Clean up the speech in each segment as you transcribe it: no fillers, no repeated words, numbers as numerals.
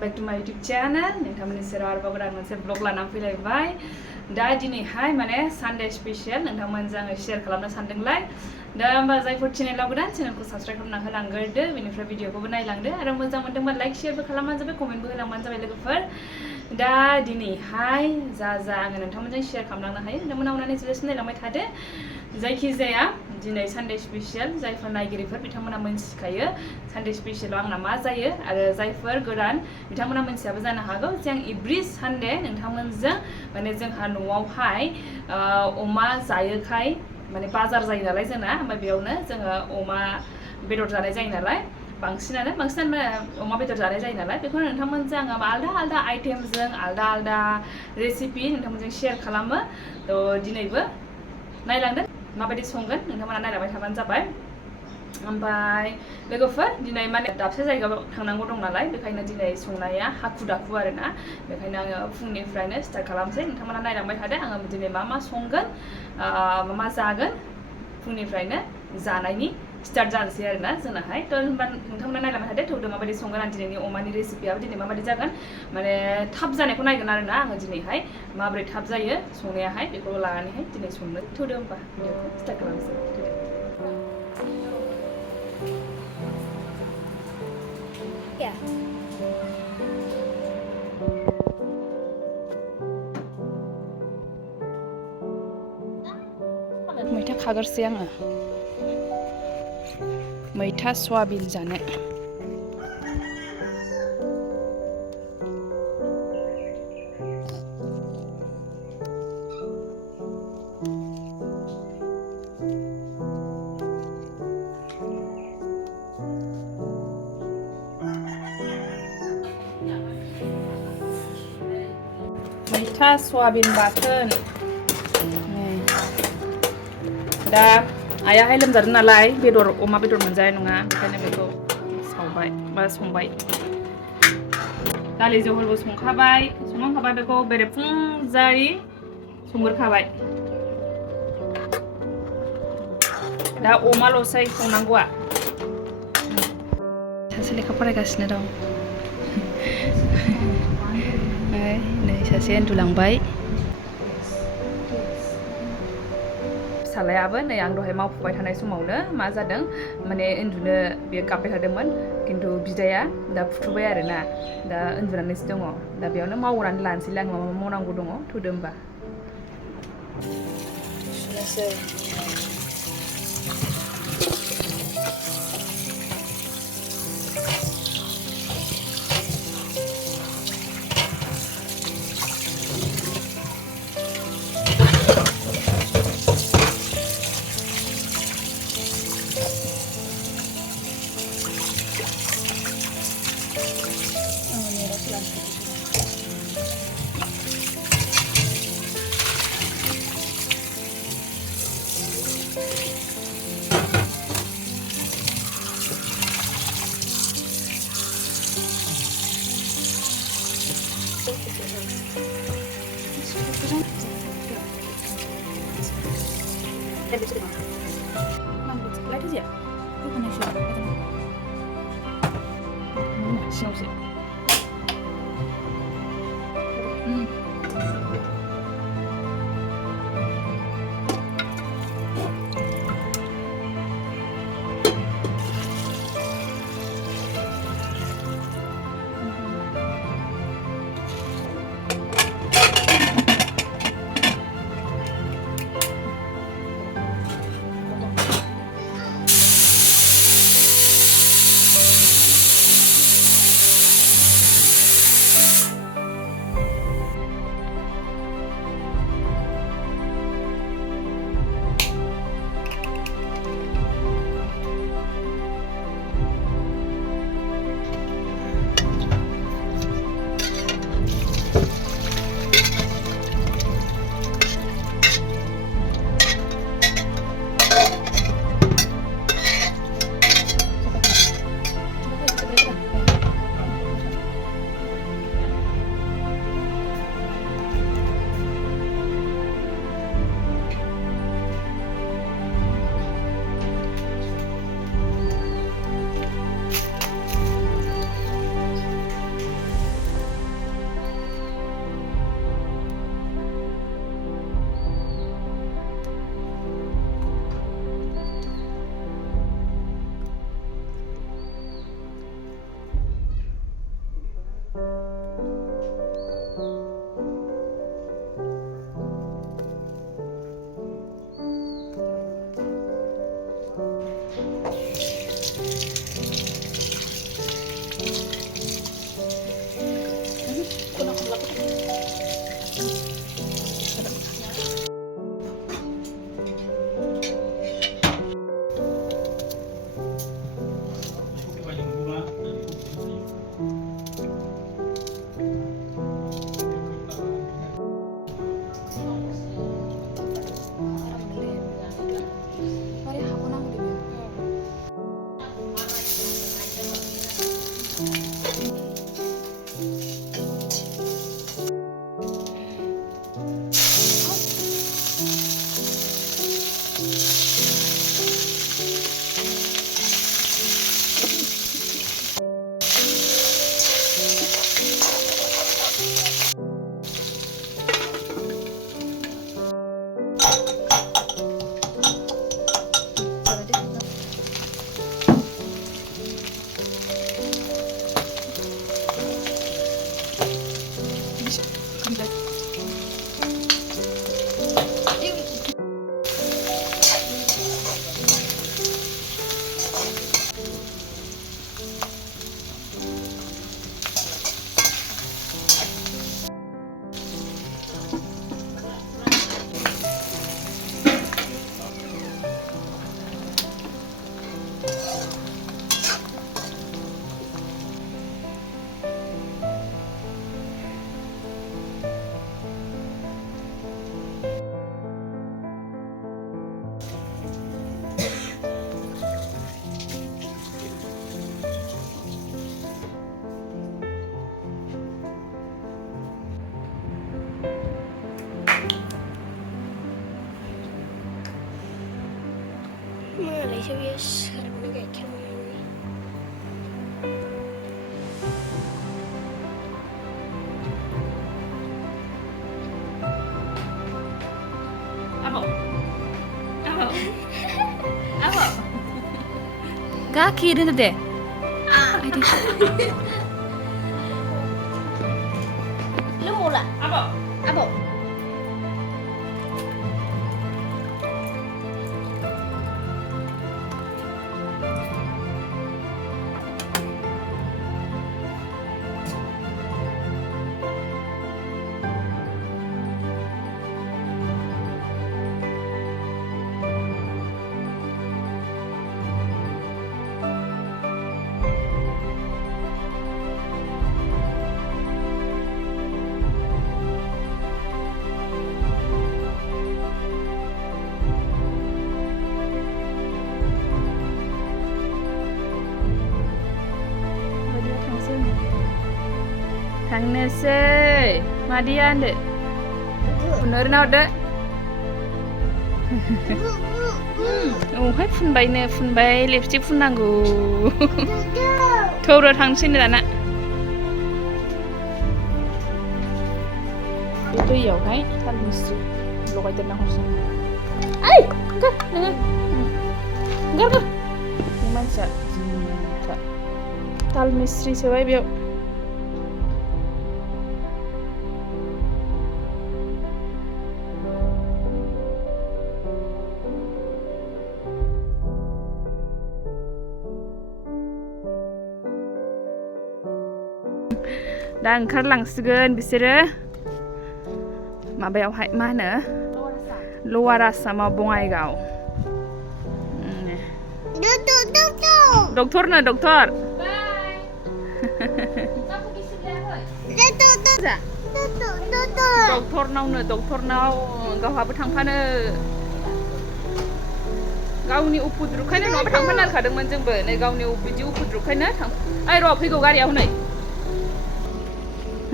back to my YouTube channel. नोंथांमोननि सेराव आरोबाव गोदान मोनसे ब्लग लानानै फैलायबाय। दा दिनैहाय माने सानडे स्पेशल नोंथांमोनजों आङो शेयार खालामनो सानदोंलाय। दा होमबा जायफोर चेनेलाव गोदान चेनेलखौ साबस्क्राइब खालामना होलांग्रोदो, बेनिफ्राय भिडिअखौबो नायलांदो आरो मोजां मोनदोंबा लाइक शेयारबो खालामबानो जाबाय, कमेन्टबो होलांबानो जाबाय लोगोफोर। दा दिनैहाय जा आङो नोंथांमोनजों शेयार खालामलांनो हायो नोंथांमोना अननानै साजेस्ट नायलांबाय थादो। जायखिजाया दिनै सानडे स्पेशल जायफोर नायगिरिफोर बिथांमोना मोनथिखायो सानडे स्पेशलाव आंना मा जायो, आरो जायफोर गोदान बिथांमोना मोनथियाबो जानो हागौ जे आं एभ्रि सानडे नोंथांमोनजों माने जोंहा न'आवहाय अमा जायोखाय माने बाजार जायो नालाय जोंना, ओमफ्राय बेयावनो जोङो अमा बेदर जानाय जायो नालाय, बांसिनानो अमा बेदर जानाय जायो नालाय, बेखौनो नोंथांमोनजों आङो आलदा आइटेमजों आलदा रेसिपि नोंथांमोनजों शेयार खालामो। थ' दिनैबो नायलांदो माबायदि संगोन, नोंथांमोना नायलांबाय थाबानो जाबाय। ओमफ्राय लोगोफोर दिनै माने दाबसे जायगायाव थांनांगौ दं नालाय, बेखायनो दिनै संनाया हाखु दाखु आरोना, बेखायनो आङो फुंनिफ्रायनो स्टार्ट खालामसै। नोंथांमोना नायलांबाय थादो आङो दिनै मा संगोन, मा जागोन, फुंनिफ्रायनो जानायनि स्टार्ट जानोसै आरोना जोंनाहाय। थ' होनबा नोंथांमोना नायलांबाय थादो थौदो माबायदि संगोन। आं दिनैनि अमानि रेसिपियाबो दिनै माबायदि जागोन, माने थाब जानायखौ नायगोन आरोना आङो दिनैहाय, माबोरै थाब जायो संनायाहाय बेखौ लानानैहाय दिनै संनो। थौदो होमबा भिडिअखौ स्टार्ट खालामसै। मैथा खागोरसै आङो, मैथा सयाबिन जानो। मैथा सयाबिन बाथोन। दा आइयाहाय लोमजादों नालाय अमा बेदर मोनजानाय नङा, बेखायनो बेखौ संबाय। दालि जहलबो संखांखाबाय, बेखौ बेरेफुंजारि संग्रोखाबाय। दा अमाल'सै संनांगौआ। सासे लेखा फरायगासिनो दं, नै सासे उन्दुलांबाय। फिसालायाबो नै आं दहाय मावफुबाय थानाय समावनो मा जादों, माने उन्दुनो बेयो गाबबाय थादोंमोन, खिन्थु बिदाया दा फुथुबाय आरोना, दा उन्दुनानैसो दङ। दा बेयावनो मावनानै लानोसैलाय, आं मा मावनांगौ दङ। थौदो होमबा सुनोसै। curious kalau nak get camera ni. Apa? Apa? Apa? Kaki dia deh. Lu mula. Apa? Apa? Tangnese, Madian deh. Bener nào deh. Oh, hai funbai lipstick funanggu. Thâu rồi thằng xin là nè. Tôi hiểu cái thằng mình lo cái tên nào không? Ai, cái nè, cái. Gimana sih? Tal mistri sebaik biar. दा ओंखारलांसिगोन बिसोरो माबायावहाय मा होनो lower आसामाव Bongaigaon डक्टरनो doctor डक्टरनाव गावहाबो थांफानो गावनि उफुद्रुखायनो नङाबा थांफानो नारखादोंमोन जोंबो नै गावनि बिदि उफुद्रुखायनो थां ओइ र' फैगौ गारियाव नै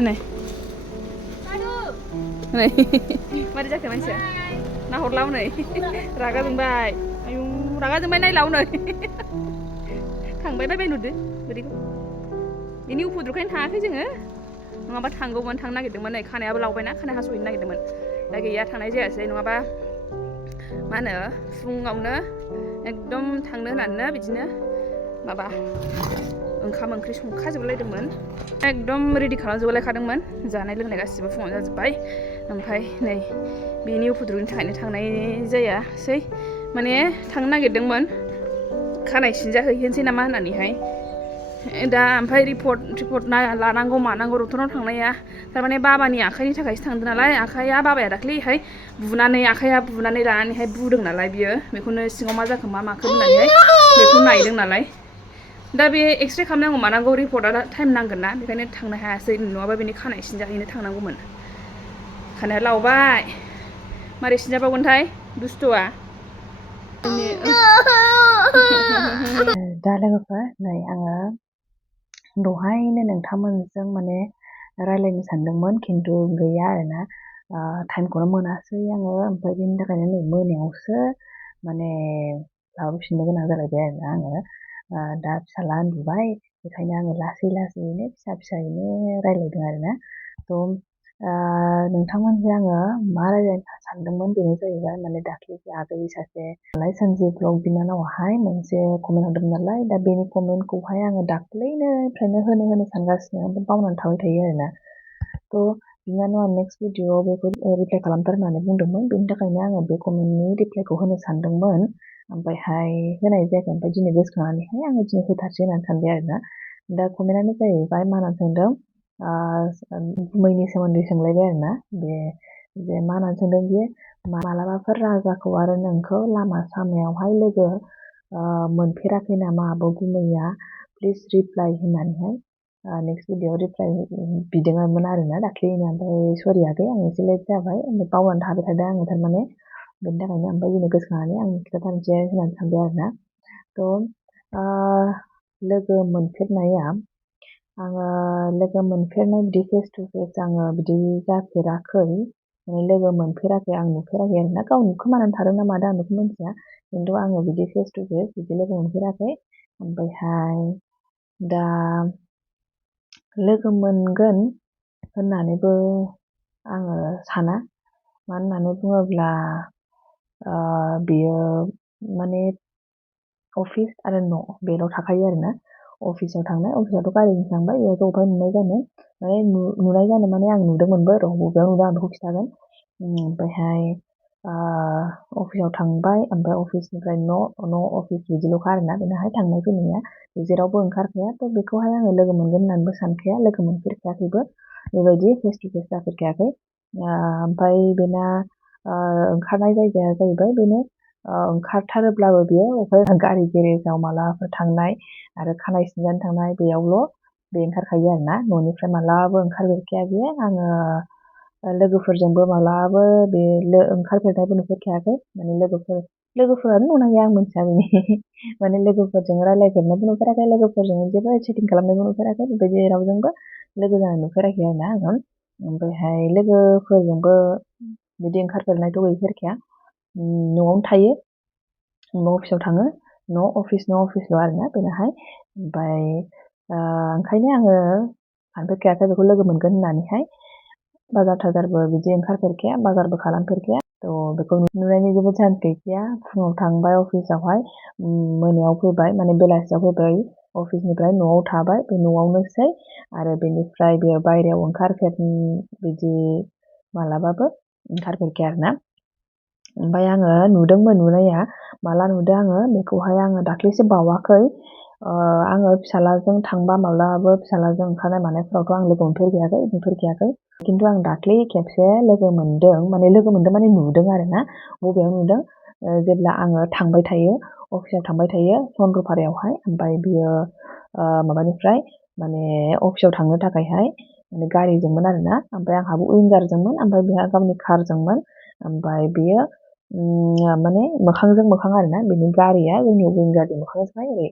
नै नै मारै जाखो मानसिया नाहरलाव नै रागा जोंबाय आयु रागा जोंबाय नायलाव नै थांबाय बाय नुदो बोरैखौ बेनि उफुद्रुखायनो थाङाखै जोङो नङाबा थांगौमोन थांनो नागिरदोंमोन नै खानायाबो लावबायना खानाय हास'हैनो नागिरदोंमोन दा गैया थांनाय जायासै नङाबा मा होनो फुङावनो एकदम थांनो होननानै बिदिनो माबा ओंखाम ओंख्रि संखाजोबलायदोंमोन एकदम रेडि खालामजोबलायखादोंमोन जानाय लोंनाय गासिबो फुङाव जाजोब्बाय ओमफ्राय नै बेनि उफुद्रुनि थाखायनो थांनाय जायासै माने थांनो नागिरदोंमोन खानाय सिनजाहैनोसै नामा होननानैहाय दा ओमफ्राय रिपर्ट लानांगौ मानांगौ डक्टरनाव थांनाया थारमाने बाबानि आखाइनि थाखायसो थांदों नालाय आखाइया बाबाया दाख्लैहाय आखाइया बुनानै लानानैहाय बुदों नालाय बियो बेखौनो सिङाव मा जाखो मा माखो होननानैहाय बेखौ नायदों नालाय दा बे एक्सरे खालामनांगौ मानांगौ रिपर्टआ टाइम नांगोन ना बेखायनो थांनो हायासै नङाबा बेनि खानाय सिनजाहैनो थांनांगौमोन खानाया लावबाय मारै सिनजाबावगोनथाय दुस्थ'आ दा लोगोफोर नै आङो दहायनो नोंथांमोनजों माने रायलायनो सानदोंमोन खिन्थु गैया आरोना टाइमखौनो मोनासै आङो ओमफ्राय बेनि थाखायनो नै मोनायावसो माने लाबोफिननो गोनां जालायबाय आरोना आङो दा फिसाला उन्दुबाय बेखायनो आङो लासैनो फिसायैनो रायलायदों आरोना थ' नोंथांमोनजों आङो मा रायलायनो सानदोंमोन बेनो जाहैबाय माने दाख्लै आगै सासे सानसे ब्लग बिनानावाहाय मोनसे कमेन्ट हरदोंमोन नालाय दा बेनि कमेन्टखौहाय आङो दाख्लैनिफ्रायनो होनो सानगासिनो ओमफ्राय बावनानै थाबाय थायो आरोना थ' बिनानावा नेक्स्ट भिडिअ'आव बेखौ रिप्लाइ खालामथार होननानै बुंदोंमोन बेनि थाखायनो आङो बे कमेन्टनि रिप्लाइखौ होनो सानदोंमोन ओमफ्रायहाय होनाय जायाखै ओमफ्राय दिनै गोसोखांनानैहाय आङो दिनै होथारसै होननानै सानबाय आरोना दा कमेन्टआनो जाहैबाय मा होननानै सोंदों गुमैनि सोमोन्दै सोंलायबाय आरोना बे जे मा होननानै सोंदों बियो मालाबाफोर राजाखौ आरो नोंखौ लामा सामायावहाय लोगो मोनफेराखै नामा आब' गुमैया प्लिज रिप्लाइ होननानैहाय नेक्स्ट भिडिअ'आव रिप्लाइ बिदोंमोन आरोना दाख्लैनो ओमफ्राय सरि आगै आं एसे लेट जाबाय ओमफ्राय बावनानै थाबाय थादों आङो थारमाने बेनि थाखायनो ओमफ्राय दिनै गोसोखांनानै आं खिन्थाथारनोसै होननानै सानबाय आरोना थ' लोगो मोनफेरनाया आङो लोगो मोनफेरनाय बिदि फेस टु फेस आङो बिदि जाफेराखै माने लोगो मोनफेराखै आं नुफेराखै आरोना गाव नुखोमानानै थादों ना मादों आं बेखौ मिथिया खिन्थु आङो बिदि फेस टु फेस बिदि लोगो मोनफेराखै ओमफ्रायहाय दा लोगो मोनगोन होननानैबो आङो साना मानो होननानै बुङोब्ला बियो माने अफिस आरो न' बेल' थाखायो आरोना अफिसाव थांनाय अफिसावथ' गारिजों थांबाय बेयावथ' अबेहाय नुनाय जानो माने नुनाय जानो माने आं नुदोंमोनबो र' बबेयाव नुदों आं बेखौ खिन्थागोन ओमफ्रायहाय अफिसाव थांबाय ओमफ्राय अफिसनिफ्राय न' अफिस बिदिल'खा आरोना बेनाहाय थांनाय फैनाया जेरावबो ओंखारखाया थ' बेखौहाय आङो लोगो मोनगोन होननानैबो सानखाया लोगो मोनफेरखायाखैबो बेबायदि फेस टु फेस जाफेरखायाखै ओमफ्राय बेना ओंखारनाय जायगाया जाहैबाय बेनो ओंखारथारोब्लाबो बियो गारि गेरेजाव मालाबाफोर थांनाय आरो खानाय सिनजानो थांनाय बेयावल' बे ओंखारखायो आरोना न'निफ्राय मालाबाबो ओंखारफेरखाया बियो आङो लोगोफोरजोंबो मालाबाबो बे ओंखारफेरनायबो नुफेरखायाखै माने लोगोफोरानो दंना गैया आं मिथिया बेनि माने लोगोफोरजों रायलायफेरनायबो नुफेराखै लोगोफोरजों जेबो चेटिं खालामनायबो नुफेराखै बेबायदि रावजोंबो लोगो जानाय नुफेराखै आरोना आङो ओमफ्रायहाय लोगोफोरजोंबो बिदि ओंखारफेरनायथ' गैफेरखाया न'आवनो थायो न' अफिसाव थाङो न' अफिसल' आरोना बेनाहाय ओमफ्राय ओंखायनो आङो सानफेरखायाखै बेखौ लोगो मोनगोन होननानैहाय बाजार थाजारबो बिदि ओंखारफेरखाया बाजारबो खालामफेरखाया थ' बेखौ नुनायनि जेबो चान्स गैखाया फुङाव थांबाय अफिसावहाय मोनायाव फैबाय माने बेलासियाव फैबाय अफिसनिफ्राय न'आव थाबाय बे न'आवनोसै आरो बेनिफ्राय बेयो बायहेरायाव बिदि मालाबाबो ओंखारफेरखाया आरोना ओमफ्राय आङो नुदोंमोन नुनाया माला नुदों आङो बेखौहाय आङो दाख्लैसो बावाखै आङो फिसालाजों थांबा माब्लाबाबो फिसालाजों ओंखारनाय मानायफोरावथ' आं लोगो नुफेरखायाखै खिन्थु आं दाख्लै खेबसे लोगो मोनदों माने नुदों आरोना बबेयाव नुदों जेब्ला आङो थांबाय थायो अफिसाव थांबाय थायो चन्द्रपारायावहाय ओमफ्राय बियो माबानिफ्राय माने अफिसाव थांनो थाखायहाय माने गारिजोंमोन आरोना ओमफ्राय आंहाबो विंगारजोंमोन ओमफ्राय बेहा गावनि कारजोंमोन ओमफ्राय बियो माने मोखांजों मोखां आरोना बेनि गारिया जोंनि विंगारनि मोखांजोंहाय ओरै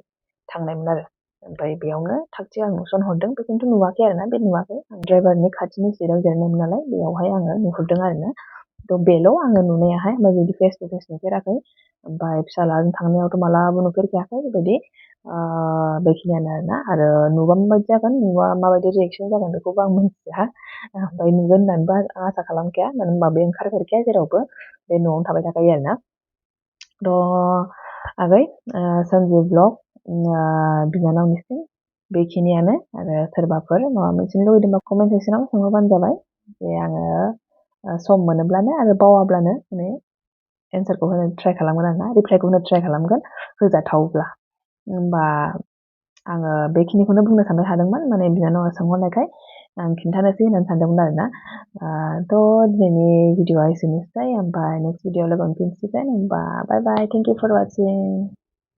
थांनायमोन आरो ओमफ्राय बेयावनो थागथि आं नुसनहरदों बे खिन्थु नुवाखै आरोना बे नुवाखै आं ड्राइभारनि खाथिनि सिटआव जिरायनायमोन नालाय बेयावहाय आङो नुहुरदों आरोना थ' बेल' आङो नुनायाहाय ओमफ्राय बिदि फेस टु फेस नुफेराखै ओमफ्राय फिसालाजों थांनायावथ' मालाबो नुफेरखायाखै बेबायदि बेखिनियानो आरोना आरो नुबा माबायदि जागोन नुबा माबायदि रिएक्सन जागोन बेखौबो आं मिथिया ओमफ्राय नुगोन होननानैबो आं आसा खालामखाया मानो होनबा बे ओंखारफेरखाया जेरावबो बे न'आवनो थाबाय थाखायो आरोना थ' आगै सन्जु ब्लग बिनानावनिसिम बेखिनियानो आरो सोरबाफोर माबा मोनसे लुबैदोंबा कमेन्ट सेक्सनाव सोंहरबानो जाबाय जे आङो सम मोनोब्लानो आरो बावाब्लानो माने एन्सारखौ होनो ट्राइ खालामगोन आरोना रिप्लाइखौ होनो ट्राइ खालामगोन होजाथावब्ला होमबा आङो बेखिनिखौनो बुंनो सानबाय थादोंमोन माने बिनानावा सोंहरनायखाय आं खिन्थानोसै होननानै सानदोंमोन आरोना थ' दिनैनि भिडिअआ एसेनोसै ओमफ्राय नेक्स्ट भिडिअ लोगो मोनफिनसिगोन होमबा बाय बाय थेंक इउ फर वाचिं